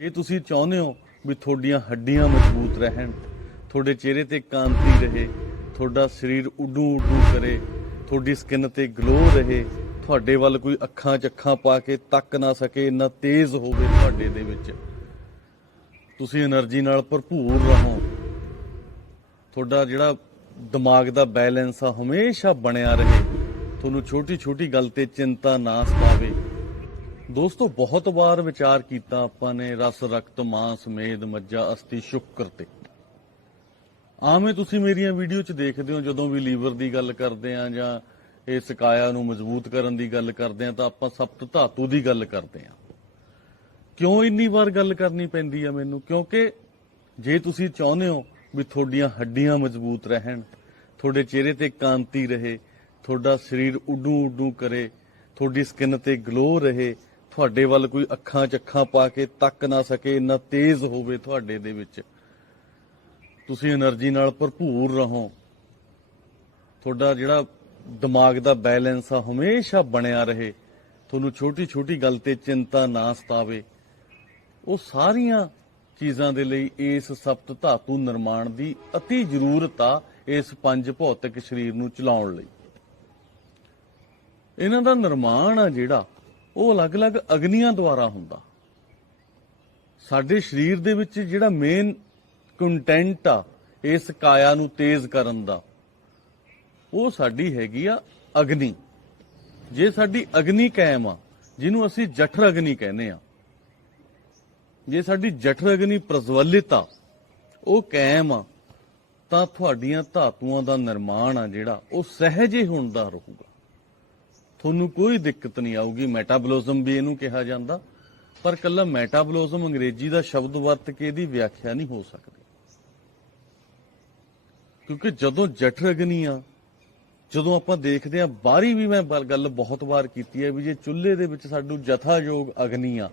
ਇਹ ਤੁਸੀਂ ਚਾਹੁੰਦੇ ਹੋ ਵੀ ਤੁਹਾਡੀਆਂ ਹੱਡੀਆਂ ਮਜ਼ਬੂਤ ਰਹਿਣ, ਤੁਹਾਡੇ ਚਿਹਰੇ ਤੇ ਕਾਂਤੀ ਰਹੇ, ਤੁਹਾਡਾ ਸਰੀਰ ਉਡੂ ਉਡੂ ਕਰੇ, ਤੁਹਾਡੀ ਸਕਿਨ ਤੇ ਗਲੋ ਰਹੇ, ਤੁਹਾਡੇ ਵੱਲ ਕੋਈ ਅੱਖਾਂ ਚ ਅੱਖਾਂ ਪਾ ਕੇ ਤੱਕ ਨਾ ਸਕੇ, ਇੰਨਾ ਤੇਜ਼ ਹੋਵੇ ਤੁਹਾਡੇ ਦੇ ਵਿੱਚ। ਤੁਸੀਂ એનર્ਜੀ ਨਾਲ ਭਰਪੂਰ ਰਹੋ। ਤੁਹਾਡਾ ਜਿਹੜਾ ਦਿਮਾਗ ਦਾ ਬੈਲੈਂਸ ਆ, ਹਮੇਸ਼ਾ ਬਣਿਆ ਰਹੇ। ਤੁਹਾਨੂੰ ਛੋਟੀ ਛੋਟੀ ਗੱਲ ਤੇ ਚਿੰਤਾ ਨਾ ਸਤਾਵੇ ਦੋਸਤੋ, ਬਹੁਤ ਵਾਰ ਵਿਚਾਰ ਕੀਤਾ ਆਪਾਂ ਨੇ, ਰਸ, ਰਕਤ, ਮਾਸ, ਮੇਦ ਮੱਜਾ ਅਸਥੀ ਸ਼ੁਕਰ ਤੇ। ਆਵੇਂ ਤੁਸੀਂ ਮੇਰੀਆਂ ਵੀਡੀਓ 'ਚ ਦੇਖਦੇ ਹੋ, ਜਦੋਂ ਵੀ ਲੀਵਰ ਦੀ ਗੱਲ ਕਰਦੇ ਆ ਜਾਂ ਇਹ ਸਕਾਇਆ ਨੂੰ ਮਜ਼ਬੂਤ ਕਰਨ ਦੀ ਗੱਲ ਕਰਦੇ ਆ ਤਾਂ ਆਪਾਂ ਸਪਤ ਧਾਤੂ ਦੀ ਗੱਲ ਕਰਦੇ ਆ ਕਿਉਂ ਇੰਨੀ ਵਾਰ ਗੱਲ ਕਰਨੀ ਪੈਂਦੀ ਆ ਮੈਨੂੰ? ਕਿਉਂਕਿ ਜੇ ਤੁਸੀਂ ਚਾਹੁੰਦੇ ਹੋ ਵੀ ਤੁਹਾਡੀਆਂ ਹੱਡੀਆਂ ਮਜ਼ਬੂਤ ਰਹਿਣ, ਤੁਹਾਡੇ ਚਿਹਰੇ ਤੇ ਕਾਂਤੀ ਰਹੇ, ਤੁਹਾਡਾ ਸਰੀਰ ਉਡੂ ਉਡੂ ਕਰੇ, ਤੁਹਾਡੀ ਸਕਿਨ ਤੇ ਗਲੋ ਰਹੇ ਤੁਹਾਡੇ ਵੱਲ ਕੋਈ ਅੱਖਾਂ ਚੱਖਾਂ ਪਾ ਕੇ ਤੱਕ ਨਾ ਸਕੇ, ਇੰਨਾ ਤੇਜ਼ ਹੋਵੇ ਤੁਹਾਡੇ ਦੇ ਵਿੱਚ। ਤੁਸੀਂ એનર્ਜੀ ਨਾਲ ਭਰਪੂਰ ਰਹੋ। ਤੁਹਾਡਾ ਜਿਹੜਾ ਦਿਮਾਗ ਦਾ ਬੈਲੈਂਸ ਆ, ਹਮੇਸ਼ਾ ਬਣਿਆ ਰਹੇ। ਤੁਹਾਨੂੰ ਛੋਟੀ ਛੋਟੀ ਗੱਲ ਤੇ ਚਿੰਤਾ ਨਾ ਸਤਾਵੇ। ਉਹ ਸਾਰੀਆਂ ਚੀਜ਼ਾਂ ਦੇ ਲਈ ਇਸ ਸਪਤ ਧਾਤੂ ਨਿਰਮਾਣ ਦੀ ਅਤੀ ਜ਼ਰੂਰਤ ਆ ਇਸ ਪੰਜ ਭੌਤਿਕ ਸਰੀਰ ਨੂੰ ਚਲਾਉਣ ਲਈ। ਇਹਨਾਂ ਦਾ ਨਿਰਮਾਣ ਆ ਜਿਹੜਾ ਉਹ ਅਲੱਗ-ਅਲੱਗ ਅਗਨੀਆਂ ਦੁਆਰਾ ਹੁੰਦਾ। ਸਾਡੇ ਸਰੀਰ ਦੇ ਵਿੱਚ ਜਿਹੜਾ ਮੇਨ ਕੰਟੈਂਟ ਆ, ਇਸ ਕਾਇਆ ਨੂੰ ਤੇਜ਼ ਕਰਨ ਦਾ, ਉਹ ਸਾਡੀ ਹੈਗੀ ਆ ਅਗਨੀ। ਜੇ ਸਾਡੀ ਅਗਨੀ ਕਾਇਮ ਆ, ਜਿਹਨੂੰ ਅਸੀਂ ਜਠਰ ਅਗਨੀ ਕਹਿੰਦੇ ਆ, ਜੇ ਸਾਡੀ ਜਠਰ ਅਗਨੀ ਪ੍ਰਜਵਲਿਤ ਆ, ਉਹ ਕਾਇਮ ਆ, ਤਾਂ ਤੁਹਾਡੀਆਂ ਧਾਤੂਆਂ ਦਾ ਨਿਰਮਾਣ ਆ ਜਿਹੜਾ, ਉਹ ਸਹਿਜੇ ਹੀ ਹੁੰਦਾ ਰਹੂਗਾ। ਤੁਹਾਨੂੰ ਕੋਈ ਦਿੱਕਤ ਨਹੀਂ ਆਊਗੀ। ਮੈਟਾਬੋਲਿਜ਼ਮ ਵੀ ਇਹਨੂੰ ਕਿਹਾ ਜਾਂਦਾ। ਪਰ ਕੱਲਾ ਮੈਟਾਬੋਲਿਜ਼ਮ ਅੰਗਰੇਜ਼ੀ ਦਾ ਸ਼ਬਦ ਵਰਤ ਕੇ ਇਹਦੀ ਵਿਆਖਿਆ ਨਹੀਂ ਹੋ ਸਕਦੀ। ਕਿਉਂਕਿ ਜਦੋਂ ਜਠਰ ਅਗਨੀ ਆ, ਜਦੋਂ ਆਪਾਂ ਦੇਖਦੇ ਆ ਬਾਹਰੀ ਵੀ ਮੈਂ ਗੱਲ ਬਹੁਤ ਵਾਰ ਕੀਤੀ ਹੈ ਵੀ ਜੇ ਚੁੱਲ੍ਹੇ ਦੇ ਵਿੱਚ ਸਾਨੂੰ ਜਥਾਯੋਗ ਅਗਨੀ ਆ,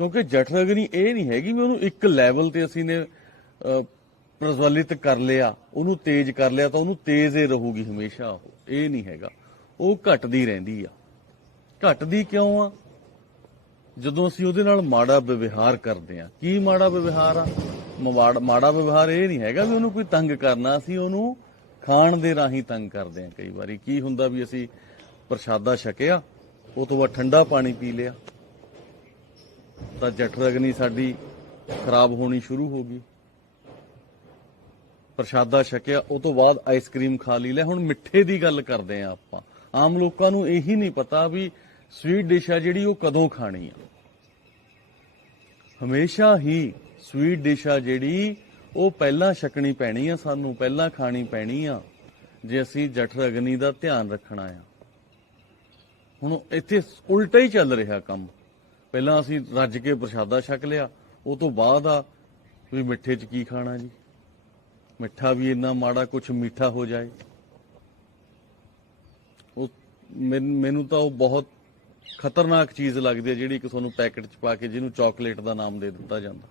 ਕਿਉਂਕਿ ਜਠਰ ਅਗਨੀ ਇਹ ਨਹੀਂ ਹੈਗੀ ਵੀ ਉਹਨੂੰ ਇੱਕ ਲੈਵਲ ਤੇ ਅਸੀਂ ਨੇ ਪ੍ਰਜਵਲਿਤ ਕਰ ਲਿਆ, ਉਹਨੂੰ ਤੇਜ਼ ਕਰ ਲਿਆ, ਤਾਂ ਉਹਨੂੰ ਤੇਜ਼ ਹੀ ਰਹੂਗੀ ਹਮੇਸ਼ਾ ਉਹ। ਇਹ ਨਹੀਂ ਹੈਗਾ। ਉਹ ਘਟਦੀ ਰਹਿੰਦੀ ਆ। ਘਟਦੀ ਕਿਉਂ ਆ? ਜਦੋਂ ਅਸੀਂ ਉਹਦੇ ਨਾਲ ਮਾੜਾ ਵਿਵਹਾਰ ਕਰਦੇ ਆ। ਕੀ ਮਾੜਾ ਵਿਵਹਾਰ ਆ? ਮਾੜਾ ਵਿਵਹਾਰ ਇਹ ਨਹੀਂ ਹੈਗਾ ਵੀ ਉਹਨੂੰ ਕੋਈ ਤੰਗ ਕਰਨਾ। ਅਸੀਂ ਉਹਨੂੰ ਖਾਣ ਦੇ ਰਾਹੀਂ ਤੰਗ ਕਰਦੇ ਆ ਕਈ ਵਾਰੀ। ਕੀ ਹੁੰਦਾ ਵੀ ਅਸੀਂ ਪ੍ਰਸ਼ਾਦਾ ਛਕਿਆ, ਉਹ ਤੋਂ ਬਾਅਦ ਠੰਡਾ ਪਾਣੀ ਪੀ ਲਿਆ। ਤਾਂ ਜਠਰ ਅਗਨੀ ਸਾਡੀ ਖਰਾਬ ਹੋਣੀ ਸ਼ੁਰੂ ਹੋ ਗਈ। ਪ੍ਰਸ਼ਾਦਾ ਛਕਿਆ, ਉਹ ਤੋਂ ਬਾਅਦ ਆਈਸਕ੍ਰੀਮ ਖਾ ਲਈ ਲੈ। ਹੁਣ ਮਿੱਠੇ ਦੀ ਗੱਲ ਕਰਦੇ ਆ ਆਪਾਂ। ਆਮ ਲੋਕਾਂ ਨੂੰ ਇਹੀ ਨਹੀਂ ਪਤਾ ਵੀ ਸਵੀਟ ਡਿਸ਼ ਆ ਜਿਹੜੀ ਉਹ ਕਦੋਂ ਖਾਣੀ ਆ ਹਮੇਸ਼ਾ ਹੀ ਸਵੀਟ ਡਿਸ਼ ਆ ਜਿਹੜੀ ਉਹ ਪਹਿਲਾਂ ਛਕਣੀ ਪੈਣੀ ਆ ਸਾਨੂੰ ਪਹਿਲਾਂ ਖਾਣੀ ਪੈਣੀ ਆ ਜੇ ਅਸੀਂ ਜਠਰ ਅਗਨੀ ਦਾ ਧਿਆਨ ਰੱਖਣਾ ਆ। ਹੁਣ ਇੱਥੇ ਉਲਟਾ ਹੀ ਚੱਲ ਰਿਹਾ ਕੰਮ। ਪਹਿਲਾਂ ਅਸੀਂ ਰੱਜ ਕੇ ਪ੍ਰਸ਼ਾਦਾ ਛਕ ਲਿਆ, ਉਹ ਤੋਂ ਬਾਅਦ ਆ ਵੀ ਮਿੱਠੇ 'ਚ ਕੀ ਖਾਣਾ ਜੀ? ਮਿੱਠਾ ਵੀ ਇੰਨਾ ਮਾੜਾ ਕੁਝ ਮਿੱਠਾ ਹੋ ਜਾਏ। ਮੈਨੂੰ ਤਾਂ ਉਹ ਬਹੁਤ ਖਤਰਨਾਕ ਚੀਜ਼ ਲੱਗਦੀ ਹੈ ਜਿਹੜੀ ਇੱਕ ਤੁਹਾਨੂੰ ਪੈਕੇਟ 'ਚ ਪਾ ਕੇ ਜਿਹਨੂੰ ਚਾਕਲੇਟ ਦਾ ਨਾਮ ਦੇ ਦਿੱਤਾ ਜਾਂਦਾ।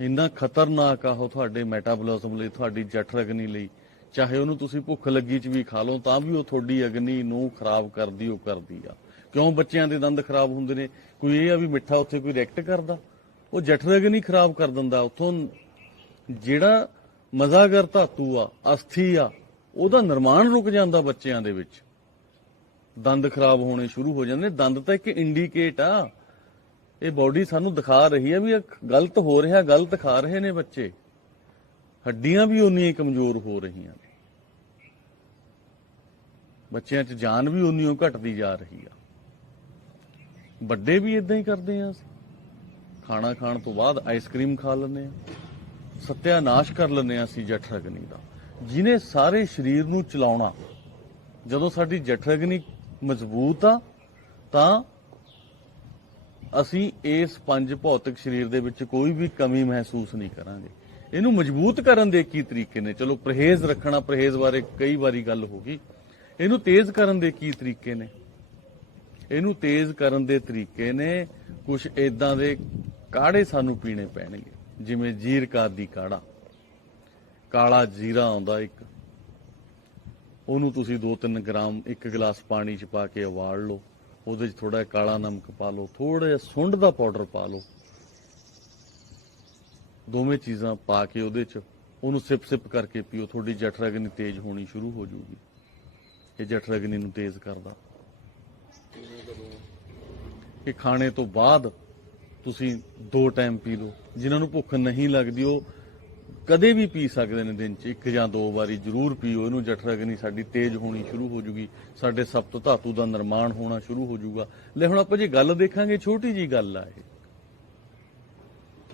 ਇੰਨਾ ਖਤਰਨਾਕ ਆ ਉਹ ਤੁਹਾਡੇ ਮੈਟਾਬੋਲਿਜ਼ਮ ਲਈ, ਤੁਹਾਡੀ ਜਠਰ ਅਗਨੀ ਲਈ। ਚਾਹੇ ਉਹਨੂੰ ਤੁਸੀਂ ਭੁੱਖ ਲੱਗੀ 'ਚ ਵੀ ਖਾ ਲਓ, ਤਾਂ ਵੀ ਉਹ ਤੁਹਾਡੀ ਅਗਨੀ ਨੂੰ ਖਰਾਬ ਕਰਦੀ, ਉਹ ਕਰਦੀ ਆ। ਕਿਉਂ ਬੱਚਿਆਂ ਦੇ ਦੰਦ ਖਰਾਬ ਹੁੰਦੇ ਨੇ? ਕੋਈ ਇਹ ਆ ਵੀ ਮਿੱਠਾ ਉੱਥੇ ਕੋਈ ਰਿਐਕਟ ਕਰਦਾ? ਉਹ ਜਠਰ ਅਗਨੀ ਖਰਾਬ ਕਰ ਦਿੰਦਾ। ਉਥੋਂ ਜਿਹੜਾ ਮਜ਼ਾਗਰ ਧਾਤੂ ਆ, ਅਸਥੀ ਆ ਉਹਦਾ ਨਿਰਮਾਣ ਰੁਕ ਜਾਂਦਾ ਬੱਚਿਆਂ ਦੇ ਵਿੱਚ। ਦੰਦ ਖਰਾਬ ਹੋਣੇ ਸ਼ੁਰੂ ਹੋ ਜਾਂਦੇ। ਦੰਦ ਤਾਂ ਇੱਕ ਇੰਡੀਕੇਟ ਆ। ਇਹ ਬਾਡੀ ਸਾਨੂੰ ਦਿਖਾ ਰਹੀ ਹੈ ਵੀ ਇਹ ਗਲਤ ਹੋ ਰਿਹਾ, ਗਲਤ ਖਾ ਰਹੇ ਨੇ ਬੱਚੇ। ਹੱਡੀਆਂ ਵੀ ਉਨੀਆਂ ਕਮਜ਼ੋਰ ਹੋ ਰਹੀਆਂ ਨੇ। ਬੱਚਿਆਂ 'ਚ ਜਾਨ ਵੀ ਉਨੀਓ ਘਟਦੀ ਜਾ ਰਹੀ ਆ। ਵੱਡੇ ਵੀ ਇਦਾਂ ਹੀ ਕਰਦੇ ਆ ਖਾਣਾ ਖਾਣ ਤੋਂ ਬਾਅਦ ਆਈਸਕ੍ਰੀਮ ਖਾ ਲੈਂਦੇ ਆ। ਸਤਿਆਨਾਸ਼ ਕਰ ਲੈਂਦੇ ਆ ਅਸੀਂ ਜਠਰ ਅਗਨੀ ਦਾ। ਜਿਨੇ ਸਾਰੇ ਸਰੀਰ ਨੂੰ ਚਲਾਉਣਾ, ਜਦੋਂ ਸਾਡੀ ਜਠਰਗਨੀ ਮਜ਼ਬੂਤ ਆ, ਤਾਂ ਅਸੀਂ ਇਸ ਪੰਜ ਭੌਤਿਕ ਸਰੀਰ ਦੇ ਵਿੱਚ ਕੋਈ ਵੀ ਕਮੀ ਮਹਿਸੂਸ ਨਹੀਂ ਕਰਾਂਗੇ। ਇਹਨੂੰ ਮਜ਼ਬੂਤ ਕਰਨ ਦੇ ਕੀ ਤਰੀਕੇ ਨੇ? ਚਲੋ, ਪਰਹੇਜ਼ ਰੱਖਣਾ, ਪਰਹੇਜ਼ ਬਾਰੇ ਕਈ ਵਾਰੀ ਗੱਲ ਹੋ ਗਈ। ਇਹਨੂੰ ਤੇਜ਼ ਕਰਨ ਦੇ ਕੀ ਤਰੀਕੇ ਨੇ? ਇਹਨੂੰ ਤੇਜ਼ ਕਰਨ ਦੇ ਤਰੀਕੇ ਨੇ ਕੁਝ ਇਦਾਂ ਦੇ ਕਾੜੇ ਸਾਨੂੰ ਪੀਣੇ ਪੈਣਗੇ, ਜਿਵੇਂ ਜੀਰਕਾ ਦੀ ਕਾੜਾ। ਕਾਲਾ ਜੀਰਾ ਆਉਂਦਾ ਇੱਕ। ਉਹਨੂੰ ਤੁਸੀਂ 2-3 ਗ੍ਰਾਮ ਇੱਕ ਗਲਾਸ ਪਾਣੀ 'ਚ ਪਾ ਕੇ ਉਬਾਲ ਲਓ। ਉਹਦੇ 'ਚ ਥੋੜਾ ਕਾਲਾ ਨਮਕ ਪਾ ਲਓ। ਥੋੜਾ ਜਿਹਾ ਸੁੰਡ ਦਾ ਪਾਊਡਰ ਪਾ ਲਓ। ਦੋਵੇਂ ਚੀਜ਼ਾਂ ਪਾ ਕੇ ਉਹਦੇ ਚ ਉਹਨੂੰ ਸਿਪ ਸਿਪ ਕਰਕੇ ਪੀਓ। ਤੁਹਾਡੀ ਜਠਰਾਗਨੀ ਤੇਜ਼ ਹੋਣੀ ਸ਼ੁਰੂ ਹੋ ਜਾਊਗੀ ਇਹ ਜਠਰਾਗਨੀ ਨੂੰ ਤੇਜ਼ ਕਰਦਾ। ਇਹ ਖਾਣੇ ਤੋਂ ਬਾਅਦ ਤੁਸੀਂ ਦੋ ਟਾਈਮ ਪੀ ਲਓ। ਜਿਨ੍ਹਾਂ ਨੂੰ ਭੁੱਖ ਨਹੀਂ ਲੱਗਦੀ, ਉਹ ਕਦੇ ਵੀ ਪੀ ਸਕਦੇ ਨੇ ਦਿਨ 'ਚ, ਇੱਕ ਜਾਂ ਦੋ ਵਾਰੀ ਜ਼ਰੂਰ ਪੀਓ। ਇਹਨੂੰ ਜਠਰਗਨੀ ਸਾਡੀ ਤੇਜ਼ ਹੋਣੀ ਸ਼ੁਰੂ ਹੋ ਜੂਗੀ। ਸਾਡੇ ਸਪਤ ਧਾਤੂ ਦਾ ਨਿਰਮਾਣ ਹੋਣਾ ਸ਼ੁਰੂ ਹੋ ਜੂਗਾ। ਲੈ ਹੁਣ ਆਪਾਂ ਜੇ ਗੱਲ ਦੇਖਾਂਗੇ, ਛੋਟੀ ਜੀ ਗੱਲ ਆ ਇਹ।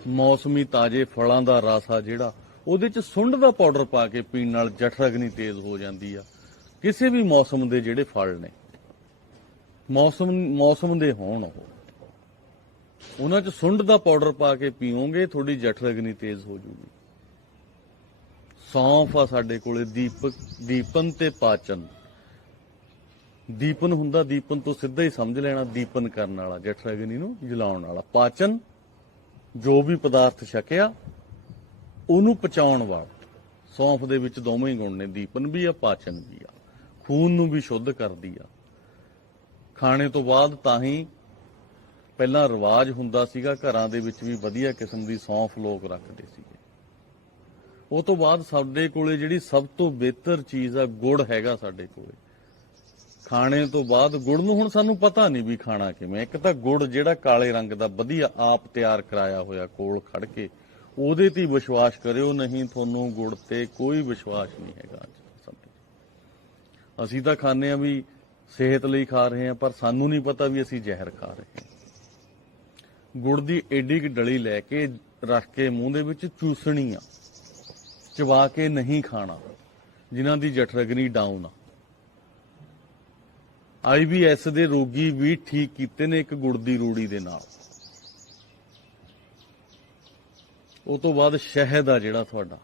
ਮੌਸਮੀ ਤਾਜ਼ੇ ਫਲਾਂ ਦਾ ਰਸ ਆ ਜਿਹੜਾ, ਉਹਦੇ 'ਚ ਸੁੰਡ ਦਾ ਪਾਊਡਰ ਪਾ ਕੇ ਪੀਣ ਨਾਲ ਜਠਰਗਨੀ ਤੇਜ਼ ਹੋ ਜਾਂਦੀ ਆ। ਕਿਸੇ ਵੀ ਮੌਸਮ ਦੇ ਜਿਹੜੇ ਫਲ ਨੇ, ਮੌਸਮ ਮੌਸਮ ਦੇ ਹੋਣ ਉਹ। ਉਹਨਾਂ 'ਚ ਸੁੰਡ ਦਾ ਪਾਊਡਰ ਪਾ ਕੇ ਪੀਓਗੇ, ਤੁਹਾਡੀ ਜਠਰਗਨੀ ਤੇਜ਼ ਹੋ ਜੂਗੀ। ਸੌਂਫ ਆ ਸਾਡੇ ਕੋਲੇ, ਦੀਪਕ, ਦੀਪਨ ਤੇ ਪਾਚਨ। ਦੀਪਨ ਹੁੰਦਾ, ਦੀਪਨ ਤੋਂ ਸਿੱਧਾ ਹੀ ਸਮਝ ਲੈਣਾ, ਦੀਪਨ ਕਰਨ ਵਾਲਾ ਜਠਰਗਨੀ ਨੂੰ ਜਲਾਉਣ ਵਾਲਾ। ਪਾਚਨ, ਜੋ ਵੀ ਪਦਾਰਥ ਛਕਿਆ, ਉਹਨੂੰ ਪਚਾਉਣ ਵਾਲਾ। ਸੌਂਫ ਦੇ ਵਿੱਚ ਦੋਵੇਂ ਹੀ ਗੁਣ ਨੇ, ਦੀਪਨ ਵੀ ਆ, ਪਾਚਨ ਵੀ ਆ। ਖੂਨ ਨੂੰ ਵੀ ਸ਼ੁੱਧ ਕਰਦੀ ਆ। ਖਾਣੇ ਤੋਂ ਬਾਅਦ ਤਾਂ ਹੀ ਪਹਿਲਾਂ ਰਿਵਾਜ ਹੁੰਦਾ ਸੀਗਾ, ਘਰਾਂ ਦੇ ਵਿੱਚ ਵੀ ਵਧੀਆ ਕਿਸਮ ਦੀ ਸੌਂਫ ਲੋਕ ਰੱਖਦੇ ਸੀ ਉਹ ਤੋਂ ਬਾਅਦ ਸਾਡੇ ਕੋਲੇ ਜਿਹੜੀ ਸਭ ਤੋਂ ਬਿਹਤਰ ਚੀਜ਼ ਆ, ਗੁੜ ਹੈਗਾ ਸਾਡੇ ਕੋਲੇ। ਖਾਣੇ ਤੋਂ ਬਾਅਦ ਗੁੜ ਨੂੰ ਹੁਣ ਸਾਨੂੰ ਪਤਾ ਨਹੀਂ ਵੀ ਖਾਣਾ ਕਿਵੇਂ। ਇੱਕ ਤਾਂ ਗੁੜ ਜਿਹੜਾ ਕਾਲੇ ਰੰਗ ਦਾ ਵਧੀਆ ਆਪ ਤਿਆਰ ਕਰਾਇਆ ਹੋਇਆ ਕੋਲ ਖੜ ਕੇ, ਉਹਦੇ ਤੇ ਵਿਸ਼ਵਾਸ ਕਰਿਓ, ਨਹੀਂ ਤੁਹਾਨੂੰ ਗੁੜ ਤੇ ਕੋਈ ਵਿਸ਼ਵਾਸ ਨਹੀਂ ਹੈਗਾ ਅੱਜ ਸਾਡੇ ਅਸੀਂ ਤਾਂ ਖਾਂਦੇ ਆ ਵੀ ਸਿਹਤ ਲਈ ਖਾ ਰਹੇ ਆ ਪਰ ਸਾਨੂੰ ਨਹੀਂ ਪਤਾ ਵੀ ਅਸੀਂ ਜ਼ਹਿਰ ਖਾ ਰਹੇ ਹਾਂ। ਗੁੜ ਦੀ ਏਡੀ ਕਿ ਡਲੀ ਲੈ ਕੇ ਰੱਖ ਕੇ ਮੂੰਹ ਦੇ ਵਿੱਚ ਚੂਸਣੀ ਆ। ਚਬਾ ਕੇ ਨਹੀਂ ਖਾਣਾ। ਜਿਨ੍ਹਾਂ ਦੀ ਜਠਰਗਨੀ ਡਾਊਨ ਆ। ਆਈਬੀਐਸ ਦੇ ਰੋਗੀ ਵੀ ਠੀਕ ਕੀਤੇ ਨੇ ਇੱਕ ਗੁੜ ਦੀ ਰੂੜੀ ਦੇ ਨਾਲ। ਉਹ ਤੋਂ ਬਾਅਦ ਸ਼ਹਿਦ ਆ ਜਿਹੜਾ ਤੁਹਾਡਾ।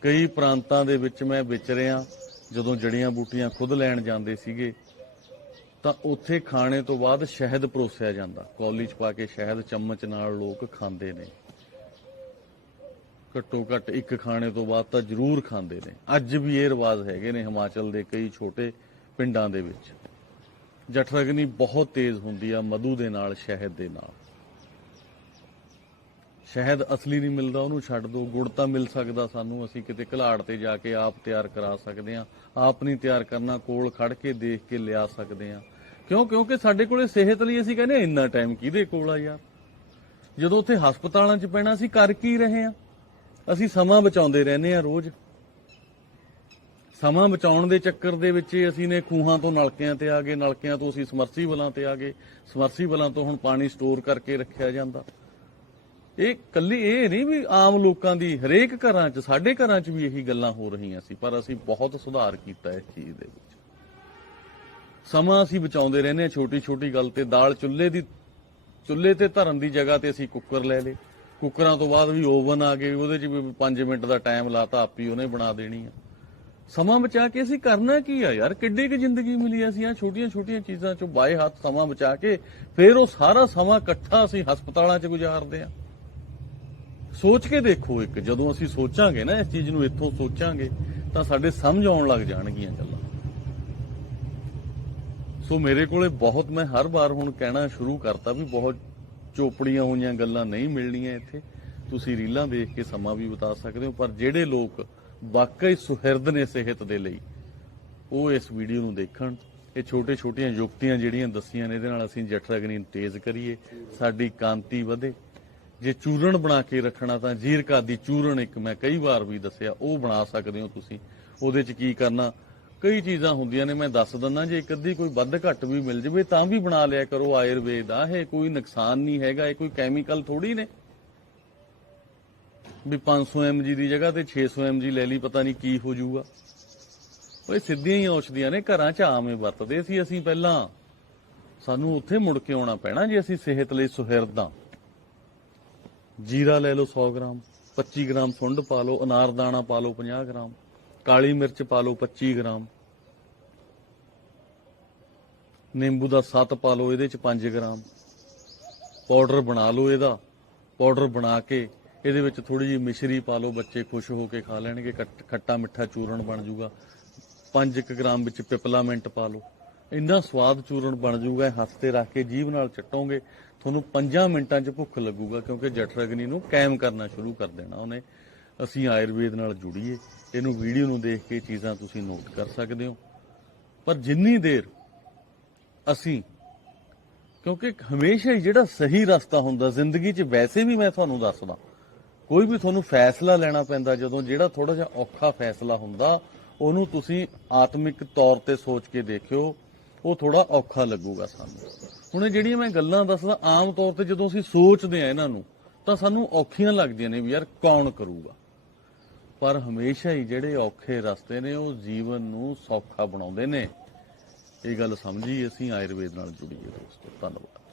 ਕਈ ਪ੍ਰਾਂਤਾਂ ਦੇ ਵਿੱਚ ਮੈਂ ਵਿਚਰਿਆ ਜਦੋਂ ਜੜੀਆਂ ਬੂਟੀਆਂ ਖੁਦ ਲੈਣ ਜਾਂਦੇ ਸੀਗੇ, ਤਾਂ ਉੱਥੇ ਖਾਣੇ ਤੋਂ ਬਾਅਦ ਸ਼ਹਿਦ ਪਰੋਸਿਆ ਜਾਂਦਾ। ਕੌਲੀ ਚ ਪਾ ਕੇ ਸ਼ਹਿਦ ਚਮਚ ਨਾਲ ਲੋਕ ਖਾਂਦੇ ਨੇ। ਘੱਟੋ ਘੱਟ ਇੱਕ ਖਾਣੇ ਤੋਂ ਬਾਅਦ ਤਾਂ ਜ਼ਰੂਰ ਖਾਂਦੇ ਨੇ। ਅੱਜ ਵੀ ਇਹ ਰਿਵਾਜ ਹੈਗੇ ਨੇ ਹਿਮਾਚਲ ਦੇ ਕਈ ਛੋਟੇ ਪਿੰਡਾਂ ਦੇ ਵਿੱਚ। ਜਠਰਗਨੀ ਬਹੁਤ ਤੇਜ਼ ਹੁੰਦੀ ਆ ਮਧੂ ਦੇ ਨਾਲ, ਸ਼ਹਿਦ ਦੇ ਨਾਲ। ਸ਼ਹਿਦ ਅਸਲੀ ਨਹੀਂ ਮਿਲਦਾ, ਉਹਨੂੰ ਛੱਡ ਦੋ, ਗੁੜ ਤਾਂ ਮਿਲ ਸਕਦਾ ਸਾਨੂੰ, ਅਸੀਂ ਕਿਤੇ ਘਲਾੜ ਤੇ ਜਾ ਕੇ ਆਪ ਤਿਆਰ ਕਰਾ ਸਕਦੇ ਆ। ਆਪ ਨਹੀਂ ਤਿਆਰ ਕਰਨਾ, ਕੋਲ ਖੜ ਕੇ ਦੇਖ ਕੇ ਲਿਆ ਸਕਦੇ ਆ। ਕਿਉਂ? ਕਿਉਂਕਿ ਸਾਡੇ ਕੋਲੇ ਸਿਹਤ ਲਈ ਅਸੀਂ ਕਹਿੰਦੇ ਇੰਨਾ ਟਾਈਮ ਕਿਹਦੇ ਕੋਲ ਆ ਯਾਰ? ਜਦੋਂ ਉੱਥੇ ਹਸਪਤਾਲਾਂ 'ਚ ਪੈਣਾ, ਅਸੀਂ ਕਰ ਕੀ ਰਹੇ ਆ? ਅਸੀਂ ਸਮਾਂ ਬਚਾਉਂਦੇ ਰਹਿੰਦੇ ਆ ਰੋਜ਼। ਸਮਾਂ ਬਚਾਉਣ ਦੇ ਚੱਕਰ ਦੇ ਵਿੱਚ ਅਸੀਂ ਨੇ ਖੂਹਾਂ ਤੋਂ ਨਲਕਿਆਂ ਤੇ ਆ ਗਏ, ਨਲਕਿਆਂ ਤੋਂ ਅਸੀਂ ਸਮਰਸੀਬਲਾਂ ਤੇ ਆ ਗਏ। ਸਮਰਸੀਬਲਾਂ ਤੋਂ ਹੁਣ ਪਾਣੀ ਸਟੋਰ ਕਰਕੇ ਰੱਖਿਆ ਜਾਂਦਾ। ਇਹ ਕੱਲੀ ਇਹ ਨਹੀਂ ਵੀ ਆਮ ਲੋਕਾਂ ਦੀ ਹਰੇਕ ਘਰਾਂ 'ਚ, ਸਾਡੇ ਘਰਾਂ 'ਚ ਵੀ ਇਹੀ ਗੱਲਾਂ ਹੋ ਰਹੀਆਂ ਸੀ, ਪਰ ਅਸੀਂ ਬਹੁਤ ਸੁਧਾਰ ਕੀਤਾ ਇਸ ਚੀਜ਼ ਦੇ ਵਿੱਚ। ਸਮਾਂ ਅਸੀਂ ਬਚਾਉਂਦੇ ਰਹਿੰਦੇ ਹਾਂ ਛੋਟੀ ਛੋਟੀ ਗੱਲ ਤੇ ਦਾਲ ਚੁੱਲ੍ਹੇ ਦੀ, ਚੁੱਲ੍ਹੇ ਤੇ ਧਰਨ ਦੀ ਜਗ੍ਹਾ ਤੇ ਅਸੀਂ ਕੁੱਕਰ ਲੈ ਲਏ। ਕੁੱਕਰਾਂ ਤੋਂ ਬਾਅਦ ਵੀ ਓਵਨ ਆ ਗਏ, ਉਹਦੇ 'ਚ ਵੀ 5 ਮਿੰਟ ਦਾ ਟਾਈਮ ਲਾਤਾ, ਆਪੀ ਉਹਨੇ ਬਣਾ ਦੇਣੀ ਆ। ਸਮਾਂ ਬਚਾ ਕੇ ਅਸੀਂ ਕਰਨਾ ਕੀ ਆ ਯਾਰ? ਕਿੱਡੀ ਕਿ ਜ਼ਿੰਦਗੀ ਮਿਲੀ ਆ ਅਸੀਂ ਆ ਛੋਟੀਆਂ ਛੋਟੀਆਂ ਚੀਜ਼ਾਂ 'ਚੋਂ ਬਾਏ ਹੱਥ ਸਮਾਂ ਬਚਾ ਕੇ ਫਿਰ ਉਹ ਸਾਰਾ ਸਮਾਂ ਇਕੱਠਾ ਅਸੀਂ ਹਸਪਤਾਲਾਂ 'ਚ ਗੁਜ਼ਾਰਦੇ ਆ। ਸੋਚ ਕੇ ਦੇਖੋ ਇੱਕ, ਜਦੋਂ ਅਸੀਂ ਸੋਚਾਂਗੇ ਨਾ ਇਸ ਚੀਜ਼ ਨੂੰ, ਇੱਥੋਂ ਸੋਚਾਂਗੇ, ਤਾਂ ਸਾਡੇ ਸਮਝ ਆਉਣ ਲੱਗ ਜਾਣਗੀਆਂ ਗੱਲਾਂ। ਸੋ ਮੇਰੇ ਕੋਲੇ ਬਹੁਤ, ਮੈਂ ਹਰ ਵਾਰ ਹੁਣ ਕਹਿਣਾ ਸ਼ੁਰੂ ਕਰਤਾ ਵੀ ਬਹੁਤ ਚੋਪੜੀਆਂ ਹੋਈਆਂ ਗੱਲਾਂ ਨਹੀਂ ਮਿਲਣੀਆਂ ਇੱਥੇ। ਤੁਸੀਂ ਰੀਲਾਂ ਦੇਖ ਕੇ ਸਮਾਂ ਵੀ ਬਤਾ ਸਕਦੇ ਹੋ, ਪਰ ਜਿਹੜੇ ਲੋਕ ਵਾਕਈ ਸੁਹਿਰਦ ਨੇ ਸਿਹਤ ਦੇ ਲਈ, ਉਹ ਇਸ ਵੀਡੀਓ ਨੂੰ ਦੇਖਣ। ਇਹ ਛੋਟੇ ਛੋਟੀਆਂ ਯੁਕਤੀਆਂ ਜਿਹੜੀਆਂ ਦੱਸੀਆਂ ਨੇ, ਇਹਦੇ ਨਾਲ ਅਸੀਂ ਜਠਰਗਨੀ ਤੇਜ਼ ਕਰੀਏ, ਸਾਡੀ ਕਾਂਤੀ ਵਧੇ। ਜੇ ਚੂਰਨ ਬਣਾ ਕੇ ਰੱਖਣਾ ਤਾਂ ਜੀਰਕਾ ਦੀ ਚੂਰਨ ਇੱਕ ਮੈਂ ਕਈ ਵਾਰ ਵੀ ਦੱਸਿਆ, ਉਹ ਬਣਾ ਸਕਦੇ ਹੋ ਤੁਸੀਂ। ਉਹਦੇ 'ਚ ਕੀ ਕਰਨਾ? ਕਈ ਚੀਜ਼ਾਂ ਹੁੰਦੀਆਂ ਨੇ, ਮੈਂ ਦੱਸ ਦਿੰਦਾ, ਜੇ ਇੱਕ ਅੱਧੀ ਕੋਈ ਵੱਧ ਘੱਟ ਵੀ ਮਿਲ ਜਵੇ ਤਾਂ ਵੀ ਬਣਾ ਲਿਆ ਕਰੋ ਆਯੁਰਵੇਦ ਆ, ਇਹ ਕੋਈ ਨੁਕਸਾਨ ਨਹੀਂ ਹੈਗਾ, ਇਹ ਕੋਈ ਕੈਮੀਕਲ ਥੋੜੀ ਨੇ। ਵੀ 500 mg ਦੀ ਜਗ੍ਹਾ ਤੇ 600 mg ਲੈ ਲਈ, ਪਤਾ ਨਹੀਂ ਕੀ ਹੋ ਜਾਊਗਾ ਓਏ ਸਿੱਧੀਆਂ ਹੀ ਔਸ਼ਧੀਆਂ ਨੇ, ਘਰਾਂ 'ਚ ਆਮ ਹੀ ਵਰਤਦੇ ਸੀ ਅਸੀਂ ਪਹਿਲਾਂ। ਸਾਨੂੰ ਉੱਥੇ ਮੁੜ ਕੇ ਆਉਣਾ ਪੈਣਾ ਜੇ ਅਸੀਂ ਸਿਹਤ ਲਈ ਸੁਹਿਰਦਾਂ ਜੀਰਾ ਲੈ ਲਓ 100 ਗ੍ਰਾਮ 25 ਗ੍ਰਾਮ ਸੁੰਡ ਪਾ ਲਓ, ਅਨਾਰ ਦਾਣਾ ਪਾ ਲਓ 50 ਗ੍ਰਾਮ। ਕਾਲੀ ਮਿਰਚ ਪਾ ਲਓ 25 ਗ੍ਰਾਮ। ਨਿੰਬੂ ਦਾ ਸੱਤ ਪਾ ਲਓ, ਇਹਦੇ ਚ 5 ਗ੍ਰਾਮ। ਪਾਊਡਰ ਬਣਾ ਲਓ ਇਹਦਾ। ਪਾਊਡਰ ਬਣਾ ਕੇ ਇਹਦੇ ਵਿੱਚ ਥੋੜੀ ਜਿਹੀ ਮਿਸ਼ਰੀ ਪਾ ਲਓ, ਬੱਚੇ ਖੁਸ਼ ਹੋ ਕੇ ਖਾ ਲੈਣਗੇ, ਖੱਟ- ਖੱਟਾ ਮਿੱਠਾ ਚੂਰਨ ਬਣ ਜਾਊਗਾ 5 ਗ੍ਰਾਮ ਵਿੱਚ ਪਿਪਲਾਮੈਂਟ ਪਾ ਲਓ। ਇੰਨਾ ਸਵਾਦ ਚੂਰਨ ਬਣ ਜਾਊਗਾ ਇਹ ਹੱਥ ਤੇ ਰੱਖ ਕੇ ਜੀਭ ਨਾਲ ਚੱਟੋਗੇ, ਤੁਹਾਨੂੰ 5 ਮਿੰਟਾਂ 'ਚ ਭੁੱਖ ਲੱਗੂਗਾ, ਕਿਉਂਕਿ ਜਠਰਗਨੀ ਨੂੰ ਕਾਇਮ ਕਰਨਾ ਸ਼ੁਰੂ ਕਰ ਦੇਣਾ ਉਹਨੇ। ਅਸੀਂ ਆਯੁਰਵੇਦ ਨਾਲ ਜੁੜੀਏ, ਇਹਨੂੰ ਵੀਡੀਓ ਨੂੰ ਦੇਖ ਕੇ ਚੀਜ਼ਾਂ ਤੁਸੀਂ ਨੋਟ ਕਰ ਸਕਦੇ ਹੋ। ਪਰ ਜਿੰਨੀ ਦੇਰ ਅਸੀਂ, ਕਿਉਂਕਿ ਹਮੇਸ਼ਾ ਹੀ ਜਿਹੜਾ ਸਹੀ ਰਸਤਾ ਹੁੰਦਾ, ਜ਼ਿੰਦਗੀ 'ਚ ਵੈਸੇ ਵੀ ਮੈਂ ਤੁਹਾਨੂੰ ਦੱਸਦਾ, ਕੋਈ ਵੀ ਤੁਹਾਨੂੰ ਫੈਸਲਾ ਲੈਣਾ ਪੈਂਦਾ, ਜਦੋਂ ਜਿਹੜਾ ਥੋੜਾ ਜਿਹਾ ਔਖਾ ਫੈਸਲਾ ਹੁੰਦਾ, ਉਹਨੂੰ ਤੁਸੀਂ ਆਤਮਿਕ ਤੌਰ ਤੇ ਸੋਚ ਕੇ ਦੇਖਿਓ, ਉਹ ਥੋੜਾ ਔਖਾ ਲੱਗੂਗਾ ਸਾਨੂੰ। ਹੁਣ ਇਹ ਜਿਹੜੀਆਂ ਮੈਂ ਗੱਲਾਂ ਦੱਸਦਾ, ਆਮ ਤੌਰ ਤੇ ਜਦੋਂ ਅਸੀਂ ਸੋਚਦੇ ਆ ਇਹਨਾਂ ਨੂੰ, ਤਾਂ ਸਾਨੂੰ ਔਖੀਆਂ ਲੱਗਦੀਆਂ ਨੇ ਵੀ ਯਾਰ ਕੌਣ ਕਰੂਗਾ। ਪਰ ਹਮੇਸ਼ਾ ਹੀ ਜਿਹੜੇ ਔਖੇ ਰਸਤੇ ਨੇ, ਉਹ ਜੀਵਨ ਨੂੰ ਸੌਖਾ ਬਣਾਉਂਦੇ ਨੇ। ਇਹ ਗੱਲ ਸਮਝੀ ਅਸੀਂ ਆਯੁਰਵੇਦ ਨਾਲ ਜੁੜੀਏ ਦੋਸਤੋ। ਧੰਨਵਾਦ।